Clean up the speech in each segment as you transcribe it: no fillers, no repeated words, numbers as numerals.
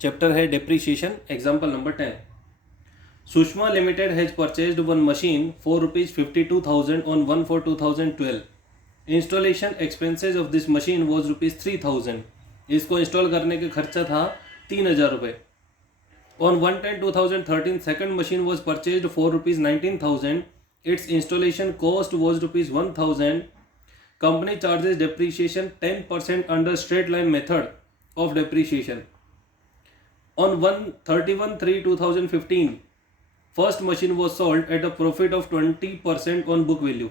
Chapter है depreciation, example number 10। Sushma limited has purchased one machine for ₹52,000 on 1/4/2012। Installation expenses of this machine was ₹3,000। इसको install करने का खर्चा था 3,000 रुपये। On 1/10/2013 second machine was purchased for ₹19,000। It's installation cost was ₹1,000। Company charges depreciation 10% under straight line method of depreciation. On 31/3/2015, first machine was sold at a profit of 20% on book value।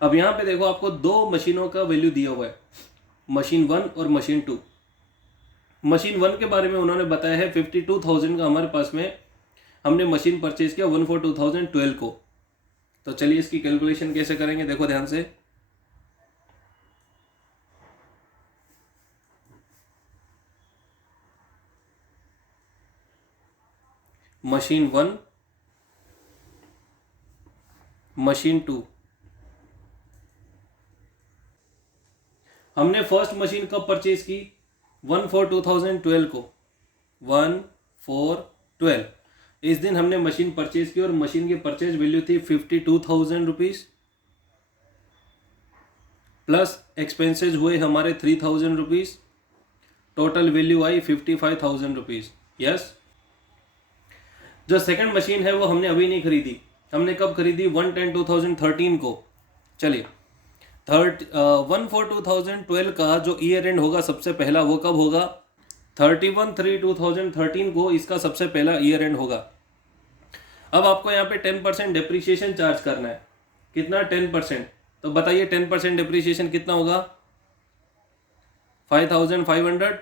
अब यहाँ पे देखो आपको दो मशीनों का value दिया हुआ है, मशीन 1 और मशीन 2। मशीन 1 के बारे में उन्होंने बताया है 52,000 का हमारे पास में हमने मशीन परचेज किया 1/4/2012 को। तो चलिए इसकी कैलकुलेशन कैसे करेंगे, देखो ध्यान से। Machine 1, machine 2। हमने फर्स्ट मशीन कब परचेज की? 1/4/2012 को, 1/4/12 इस दिन हमने मशीन परचेज की और मशीन की परचेज वैल्यू थी 52,000 रुपीज, प्लस एक्सपेंसेज हुए हमारे 3,000 रुपीज, टोटल वैल्यू आई 55,000 रुपीज। यस। जो सेकंड मशीन है वो हमने अभी नहीं खरीदी, हमने कब खरीदी? 1/10/2013 को। चलिए 1/4/2012 का जो ईयर एंड होगा सबसे पहला, वो कब होगा? 31/3/2013 को इसका सबसे पहला ईयर एंड होगा। अब आपको यहाँ पे 10% डेप्रीशिएशन चार्ज करना है। कितना? 10%। तो बताइए 10% डेप्रीशिएशन कितना होगा? 5,500।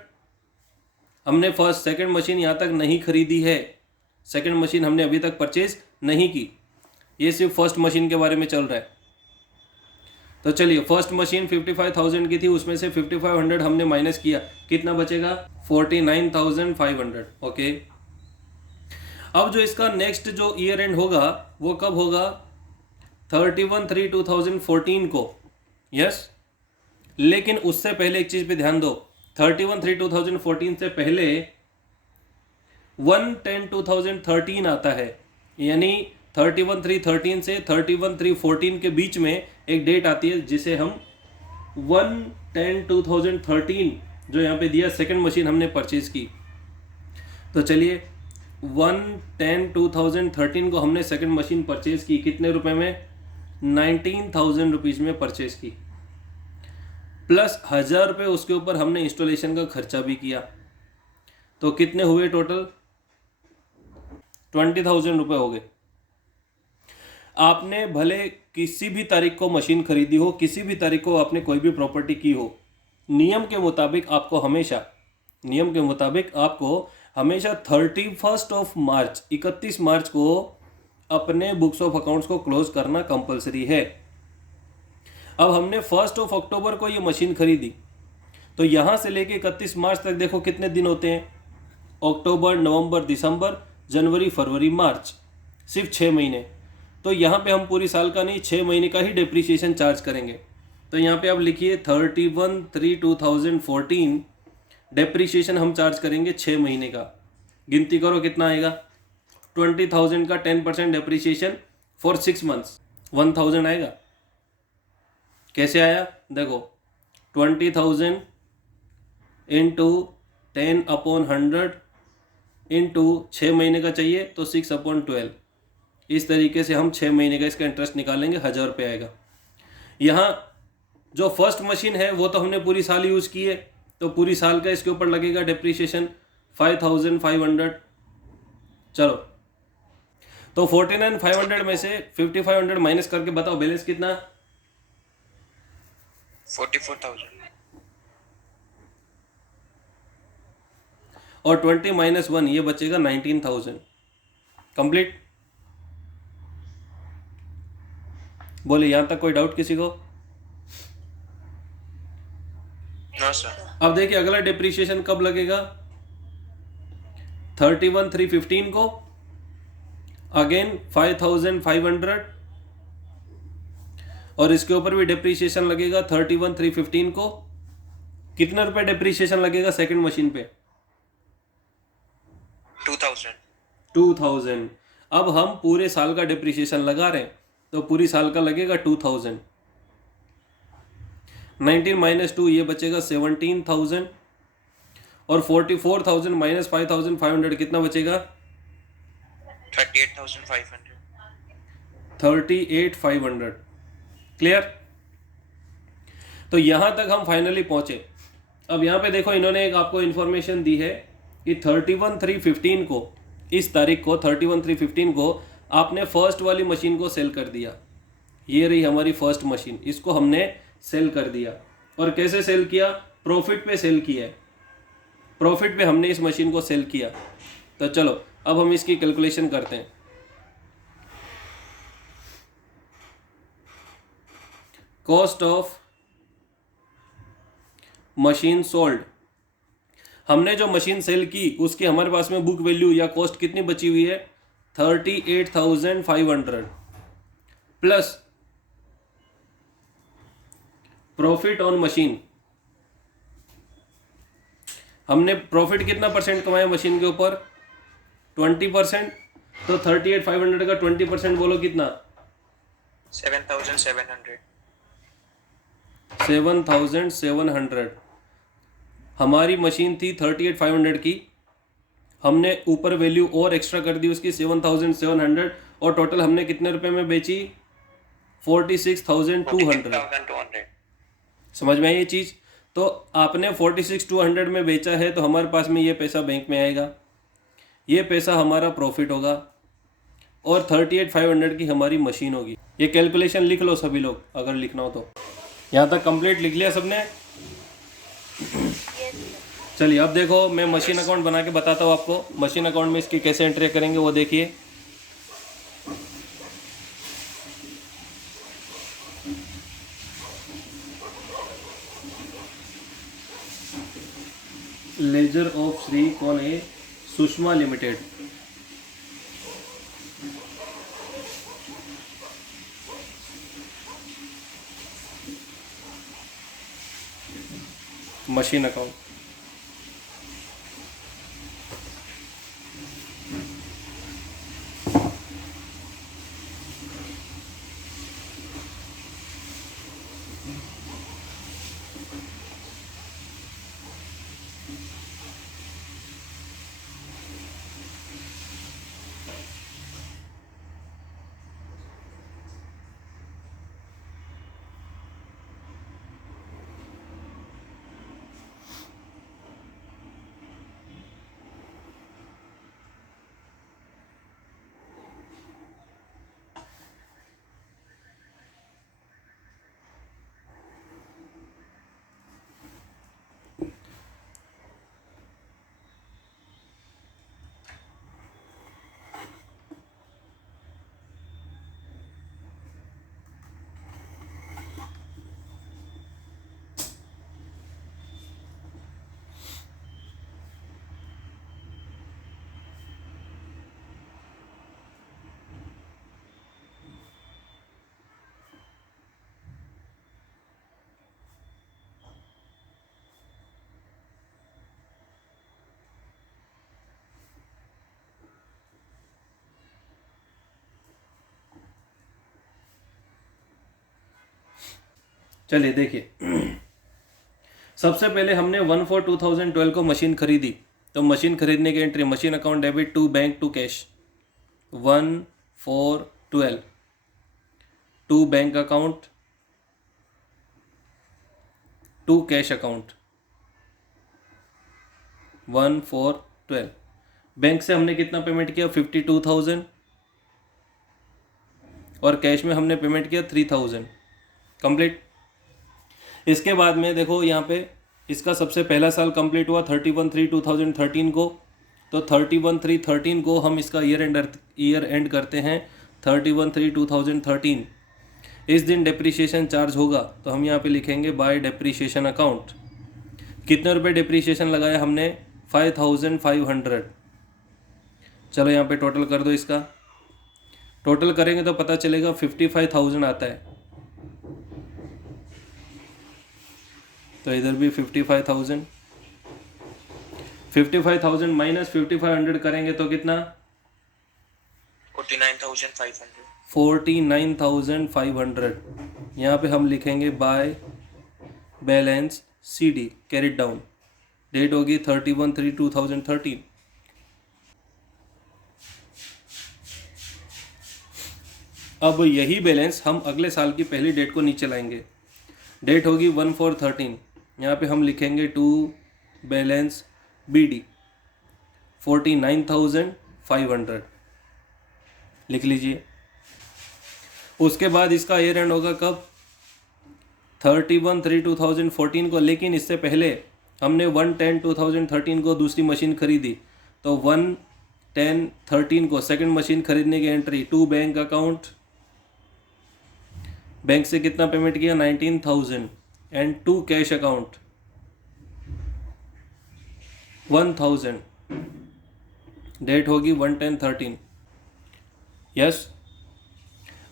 हमने फर्स्ट सेकंड मशीन यहाँ तक नहीं खरीदी है, सेकंड मशीन हमने अभी तक परचेज नहीं की, ये सिर्फ फर्स्ट मशीन के बारे में चल रहा है। तो चलिए फर्स्ट मशीन 55,000 की थी, उसमें से 5,500 हमने माइनस किया, कितना बचेगा? 49,500। ओके। अब जो इसका नेक्स्ट जो ईयर एंड होगा वो कब होगा? 31/3/2014 को। यस। लेकिन उससे पहले एक चीज पे ध्यान दो, 31/3/2014 से पहले 1/10/2013 आता है, यानी 31/3/13 से 31/3/14 के बीच में एक डेट आती है जिसे हम 1/10/2013 जो यहाँ पे दिया सेकंड मशीन हमने परचेज की। तो चलिए 1/10/2013 को हमने सेकंड मशीन परचेज की, कितने रुपए में? 19,000 रुपीज में परचेज की, प्लस 1,000 रुपये उसके ऊपर हमने इंस्टॉलेशन का खर्चा भी किया। तो कितने हुए टोटल? 20,000 रुपये हो गए। आपने भले किसी भी तारीख को मशीन खरीदी हो, किसी भी तारीख को आपने कोई भी प्रॉपर्टी की हो, नियम के मुताबिक आपको हमेशा 31 मार्च 31 मार्च को अपने बुक्स ऑफ अकाउंट्स को क्लोज करना कंपलसरी है। अब हमने 1 अक्टूबर को ये मशीन खरीदी, तो यहाँ से लेके 31 मार्च तक देखो कितने दिन होते हैं? अक्टूबर, नवंबर, दिसंबर, जनवरी, फरवरी, मार्च, सिर्फ 6 महीने। तो यहाँ पे हम पूरी साल का नहीं, 6 महीने का ही डेप्रीशिएशन चार्ज करेंगे। तो यहाँ पे आप लिखिए 31/3/2014 डेप्रीशिएशन हम चार्ज करेंगे 6 महीने का। गिनती करो कितना आएगा? 20,000 का 10% डेप्रीशिएशन फॉर 6 मंथ्स, 1,000 आएगा। कैसे आया? देखो 20,000 इंटू 10/100 इंटू 6 महीने का चाहिए तो 6/12। इस तरीके से हम 6 महीने का इसका इंटरेस्ट निकालेंगे, 1,000 रुपये आएगा। यहाँ जो फर्स्ट मशीन है वो तो हमने पूरी साल यूज़ की है, तो पूरी साल का इसके ऊपर लगेगा डेप्रीशिएशन 5,500। चलो तो 49,500 में से 5,500 माइनस करके बताओ बैलेंस कितना? 44,000। और 20 - 1 ये बचेगा 19,000। कंप्लीट। बोले यहां तक कोई डाउट किसी को? No sir. अब देखिए अगला डिप्रिशिएशन कब लगेगा? 31/3/15 को, अगेन 5,500, और इसके ऊपर भी डिप्रिशिएशन लगेगा 31/3/15 को। कितना रुपए डिप्रिशिएशन लगेगा सेकंड मशीन पे? 2000. 2000. अब हम पूरे साल का डिप्रिसिएशन लगा रहे हैं तो पूरी साल का लगेगा 2000. 19 माइनस 2 ये बचेगा 17,000 और 44,000 माइनस 5,500 कितना बचेगा? 38,500. 38,500. क्लियर? तो यहाँ तक हम फाइनली पहुँचे. अब यहाँ पे देखो इन्होंने एक आपको इन्फॉर्मेशन दी है कि 31/3/15 को, इस तारीख को 31/3/15 को आपने फर्स्ट वाली मशीन को सेल कर दिया. ये रही हमारी फर्स्ट मशीन, इसको हमने सेल कर दिया. और कैसे सेल किया? प्रॉफिट पे सेल किया है. प्रॉफिट पे हमने इस मशीन को सेल किया. तो चलो अब हम इसकी कैलकुलेशन करते हैं. कॉस्ट ऑफ मशीन सोल्ड, हमने जो मशीन सेल की उसकी हमारे पास में बुक वैल्यू या कॉस्ट कितनी बची हुई है? 38,500 प्लस प्रॉफिट ऑन मशीन. हमने प्रॉफिट कितना परसेंट कमाया मशीन के ऊपर? 20%. तो 38,500 का 20% बोलो कितना? 7,700. 7,700. हमारी मशीन थी 38,500 की, हमने ऊपर वैल्यू और एक्स्ट्रा कर दी उसकी 7,700 और टोटल हमने कितने रुपए में बेची? 46,200. 46,200. समझ में आई ये चीज़? तो आपने 46,200 में बेचा है तो हमारे पास में ये पैसा बैंक में आएगा, ये पैसा हमारा प्रॉफिट होगा और 38,500 की हमारी मशीन होगी. ये कैलकुलेशन लिख लो सभी लोग अगर लिखना हो तो. यहाँ तक कंप्लीट लिख लिया सबने? चलिए अब देखो मैं मशीन अकाउंट बना के बताता हूँ आपको. मशीन अकाउंट में इसकी कैसे एंट्री करेंगे वो देखिए. लेजर ऑफ श्री कौन है? सुषमा लिमिटेड. Machine account. चलिए देखिए सबसे पहले हमने 1/4/2012 को मशीन खरीदी. तो मशीन खरीदने की entry machine account debit to bank to cash 1/4/12 to bank account to cash account 1/4/12. Bank से हमने कितना पेमेंट किया? 52,000 और कैश में हमने पेमेंट किया 3,000. कंप्लीट. इसके बाद में देखो यहाँ पे इसका सबसे पहला साल कंप्लीट हुआ 31/3/2013 को. तो 31/3/13 को हम इसका ईयर एंड करते हैं 31/3/2013. इस दिन डेप्रीशिएशन चार्ज होगा तो हम यहाँ पे लिखेंगे बाय डेप्रीशिएशन अकाउंट. कितने रुपए डेप्रीशिएशन लगाया हमने? 5,500. चलो यहाँ पे टोटल कर दो. इसका टोटल करेंगे तो पता चलेगा 55,000 आता है. तो इधर भी 55,000. 55,000 माइनस 5500 करेंगे तो कितना? 49,500. 49,500. यहाँ पे हम लिखेंगे by balance CD carried down. Date होगी 31/3/2013. अब यही बैलेंस हम अगले साल की पहली डेट को नीचे लाएंगे. डेट होगी 1/4/13. यहाँ पे हम लिखेंगे टू बैलेंस BD 49,500 लिख लीजिए. उसके बाद इसका ईयर एंड होगा कब? 31/3/2014 को. लेकिन इससे पहले हमने 1/10/2013 को दूसरी मशीन खरीदी, तो 1/10/13 को सेकंड मशीन खरीदने की entry to bank account. Bank से कितना पेमेंट किया? 19,000. And to cash account 1,000. Date होगी 1/10/13. यस.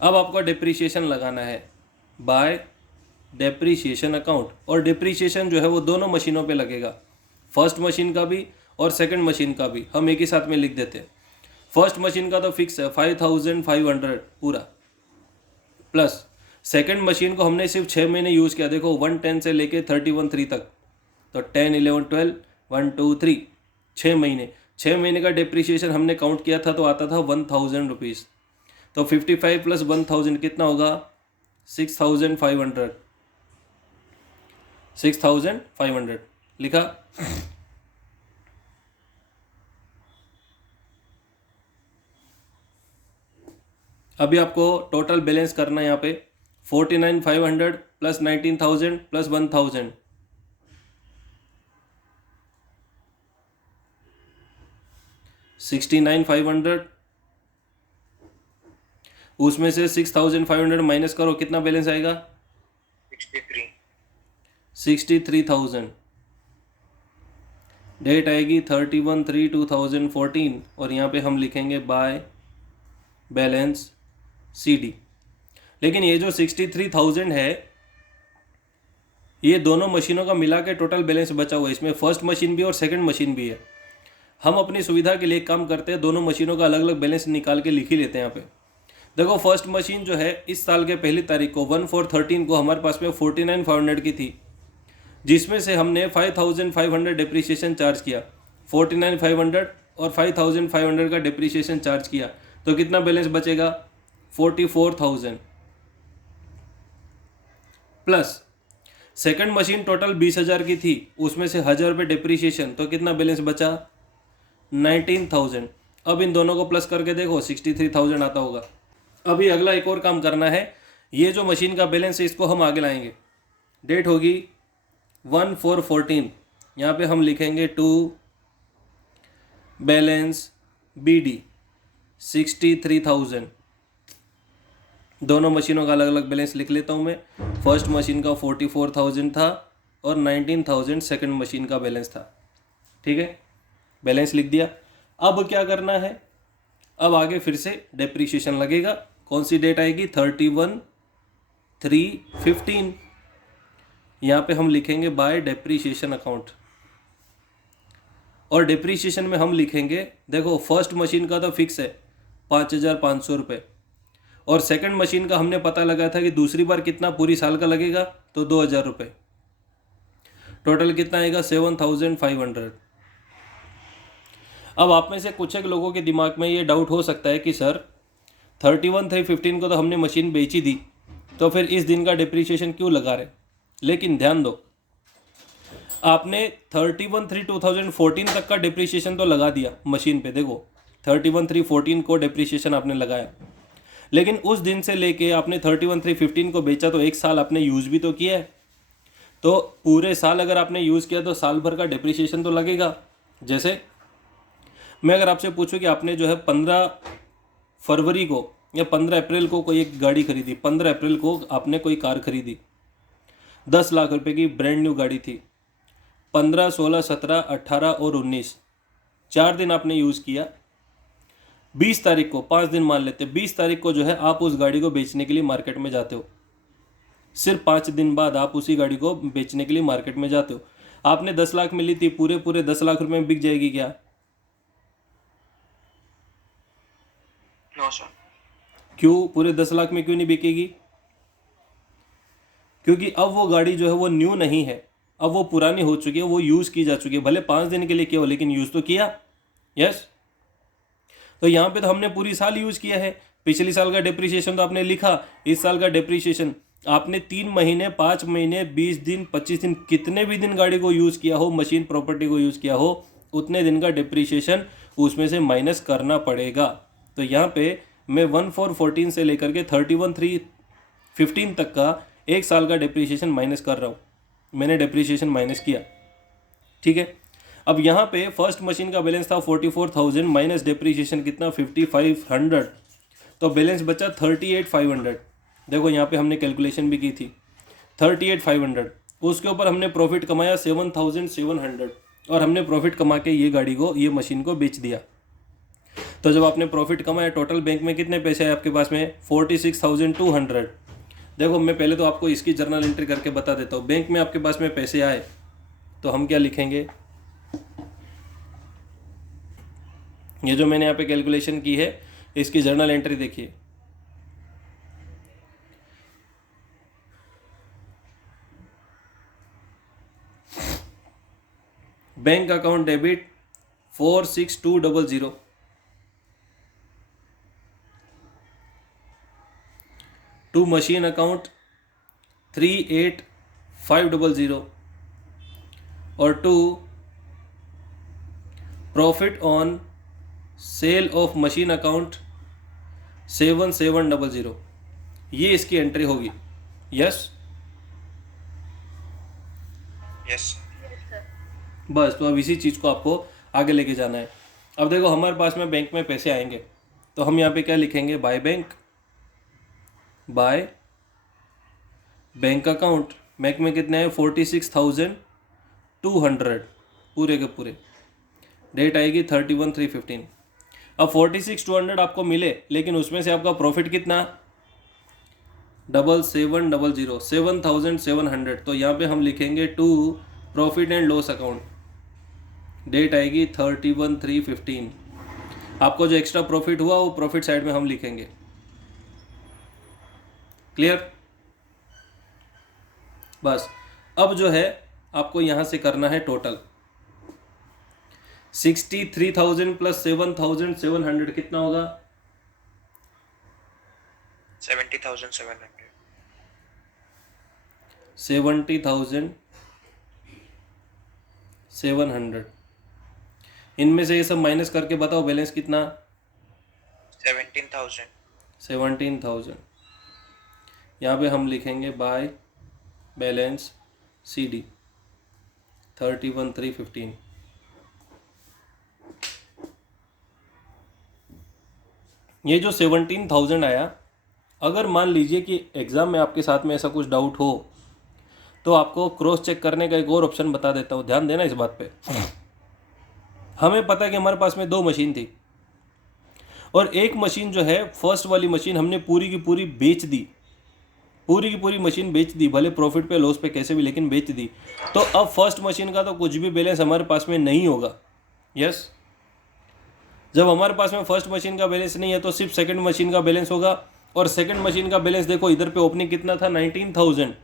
अब आपको डिप्रिसिएशन लगाना है बाय डिप्रिसिएशन अकाउंट. और डिप्रिसिएशन जो है वो दोनों मशीनों पे लगेगा, फर्स्ट मशीन का भी और सेकंड मशीन का भी. हम एक ही साथ में लिख देते हैं. फर्स्ट मशीन का तो फिक्स है 5,500 पूरा, प्लस सेकंड मशीन को हमने सिर्फ 6 महीने यूज़ किया. देखो 1/10 से लेके 31/3 तक, तो 10, 11, 12, 1, 2, 3 6 महीने. 6 महीने का डिप्रिसिएशन हमने काउंट किया था तो आता था 1,000 रुपीज़. तो 55 प्लस 1,000 कितना होगा? 6,500. 6,500 लिखा. अभी आपको टोटल बैलेंस करना है यहाँ पे 49,500 प्लस 19,000 प्लस 1,000. 69,500. उसमें से 6,500 माइनस करो, कितना बैलेंस आएगा? 63. 63,000. डेट आएगी 31/3/2014 और यहाँ पे हम लिखेंगे बाय बैलेंस CD. लेकिन ये जो 63,000 है ये दोनों मशीनों का मिला के टोटल बैलेंस बचा हुआ है. इसमें फर्स्ट मशीन भी और सेकंड मशीन भी है. हम अपनी सुविधा के लिए एक काम करते हैं, दोनों मशीनों का अलग अलग बैलेंस निकाल के लिख ही लेते हैं यहाँ पे. देखो फर्स्ट मशीन जो है इस साल के पहली तारीख को 1/4/13 को हमारे पास में 49,500 की थी, जिसमें से हमने 5,500 डिप्रिसिएशन चार्ज किया. 49,500 और 5,500 का डिप्रिसिएशन चार्ज किया तो कितना बैलेंस बचेगा? 44,000. प्लस सेकंड मशीन टोटल 20,000 की थी, उसमें से 1,000 रुपये डिप्रिसिएशन, तो कितना बैलेंस बचा? 19,000. अब इन दोनों को प्लस करके देखो 63,000 आता होगा. अभी अगला एक और काम करना है. ये जो मशीन का बैलेंस है इसको हम आगे लाएंगे. डेट होगी 1/4/14. यहाँ पे हम लिखेंगे टू बैलेंस BD 63,000. दोनों मशीनों का अलग अलग बैलेंस लिख लेता हूँ मैं. फर्स्ट मशीन का 44,000 था और 19,000 सेकंड मशीन का बैलेंस था. ठीक है, बैलेंस लिख दिया. अब क्या करना है? अब आगे फिर से डिप्रिसिएशन लगेगा. कौन सी डेट आएगी? 31/3/15. यहाँ पे हम लिखेंगे बाय डिप्रिसिएशन अकाउंट. और डिप्रिसिएशन में हम लिखेंगे, देखो फर्स्ट मशीन का तो फिक्स है 5,500 रुपये, और सेकंड मशीन का हमने पता लगाया था कि दूसरी बार कितना पूरी साल का लगेगा, तो 2,000 रुपये. टोटल कितना आएगा? 7,500. अब आप में से कुछ एक लोगों के दिमाग में ये डाउट हो सकता है कि सर 31/3/15 को तो हमने मशीन बेची दी, तो फिर इस दिन का डिप्रिसिएशन क्यों लगा रहे? लेकिन ध्यान दो, आपने 31/3/2014 तक का डिप्रिसिएशन तो लगा दिया मशीन पे. देखो 31/3/14 को डिप्रिसिएशन आपने लगाया, लेकिन उस दिन से लेके आपने 31/3/15 को बेचा तो एक साल आपने यूज़ भी तो किया है. तो पूरे साल अगर आपने यूज़ किया तो साल भर का डिप्रिसिएशन तो लगेगा. जैसे मैं अगर आपसे पूछूं कि आपने जो है 15 फरवरी को या 15 अप्रैल को कोई एक गाड़ी खरीदी, 15 अप्रैल को आपने कोई कार खरीदी, 10 लाख रुपए की ब्रांड न्यू गाड़ी थी. 15, 16, 17, 18 और 19 4 दिन आपने यूज़ किया. 20 तारीख को, 5 दिन मान लेते, 20 तारीख को जो है आप उस गाड़ी को बेचने के लिए मार्केट में जाते हो. सिर्फ 5 दिन बाद आप उसी गाड़ी को बेचने के लिए मार्केट में जाते हो. आपने 10 लाख में ली थी, पूरे पूरे 10 लाख रुपए में बिक जाएगी क्या? No sir. क्यों पूरे 10 लाख में क्यों नहीं बिकेगी? क्योंकि अब वो गाड़ी जो है वो न्यू नहीं है, अब वो पुरानी हो चुकी है, वो यूज़ की जा चुकी है। भले 5 दिन के लिए किया हो लेकिन यूज़ तो किया। यस, तो यहाँ पे तो हमने पूरी साल यूज़ किया है। पिछले साल का डिप्रिसिएशन तो आपने लिखा, इस साल का डिप्रिसिएशन आपने 3 महीने, 5 महीने, 20 दिन, 25 दिन, कितने भी दिन गाड़ी को यूज़ किया हो, मशीन प्रॉपर्टी को यूज़ किया हो, उतने दिन का डिप्रिसिएशन उसमें से माइनस करना पड़ेगा। तो यहाँ पे मैं 1/4/14 से लेकर के 31/3/15 तक का 1 साल का डिप्रिसिएशन माइनस कर रहा हूँ। मैंने डिप्रिसिएशन माइनस किया, ठीक है। अब यहाँ पे फर्स्ट मशीन का बैलेंस था 44,000 माइनस डिप्रिसिएशन कितना 5500, तो बैलेंस बचा 38,500। देखो यहाँ पे हमने कैलकुलेशन भी की थी 38,500, उसके ऊपर हमने प्रॉफिट कमाया 7,700 और हमने प्रॉफिट कमा के ये गाड़ी को, ये मशीन को बेच दिया। तो जब आपने प्रॉफिट कमाया, टोटल बैंक में कितने पैसे आए आपके पास में? 46,200। देखो मैं पहले तो आपको इसकी जर्नल एंट्री करके बता देता हूँ। बैंक में आपके पास में पैसे आए तो हम क्या लिखेंगे? ये जो मैंने यहाँ पे कैलकुलेशन की है इसकी जर्नल एंट्री देखिए। Bank account debit 46200, to machine account 38500 और to profit on sale of machine account 7700। ये इसकी एंट्री होगी। Yes, yes. बस तो अब इसी चीज़ को आपको आगे लेके जाना है। अब देखो हमारे पास में बैंक में पैसे आएंगे तो हम यहाँ पे क्या लिखेंगे? By bank, by bank account. Bank में कितने हैं? 46,200 पूरे के पूरे। डेट आएगी 31/3/15। अब 46,200 आपको मिले लेकिन उसमें से आपका प्रॉफिट कितना? 7700, 7,700। तो यहाँ पे हम लिखेंगे to profit and loss account. Date आएगी 31/3/15। आपको जो एक्स्ट्रा प्रॉफिट हुआ वो प्रॉफिट साइड में हम लिखेंगे। क्लियर? बस अब जो है आपको यहाँ से करना है टोटल 63,000 प्लस 7,700 कितना होगा? 70,700। 70,700। इनमें से ये सब माइनस करके बताओ बैलेंस कितना? 17,000। 17,000। यहाँ पे हम लिखेंगे बाय बैलेंस CD 31/3/15। ये जो 17,000 आया, अगर मान लीजिए कि एग्ज़ाम में आपके साथ में ऐसा कुछ डाउट हो तो आपको क्रॉस चेक करने का एक और ऑप्शन बता देता हूँ, ध्यान देना इस बात पे। हमें पता है कि हमारे पास में 2 मशीन थी और एक मशीन जो है फर्स्ट वाली मशीन हमने पूरी की पूरी बेच दी, पूरी की पूरी मशीन बेच दी, भले प्रॉफिट पे लॉस पे कैसे भी, लेकिन बेच दी। तो अब फर्स्ट मशीन का तो कुछ भी बैलेंस हमारे पास में नहीं होगा। यस, जब हमारे पास में फर्स्ट मशीन का बैलेंस नहीं है तो सिर्फ सेकंड मशीन का बैलेंस होगा। और सेकंड मशीन का बैलेंस देखो, इधर पे ओपनिंग कितना था? 19,000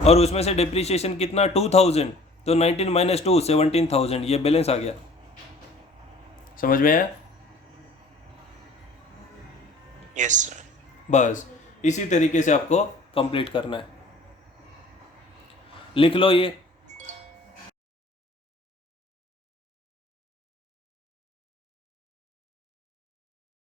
और उसमें से डिप्रिसिएशन कितना? 2,000। तो 19 माइनस 2 17,000, ये बैलेंस आ गया। समझ में आया? Yes sir. बस इसी तरीके से आपको कंप्लीट करना है। लिख लो ये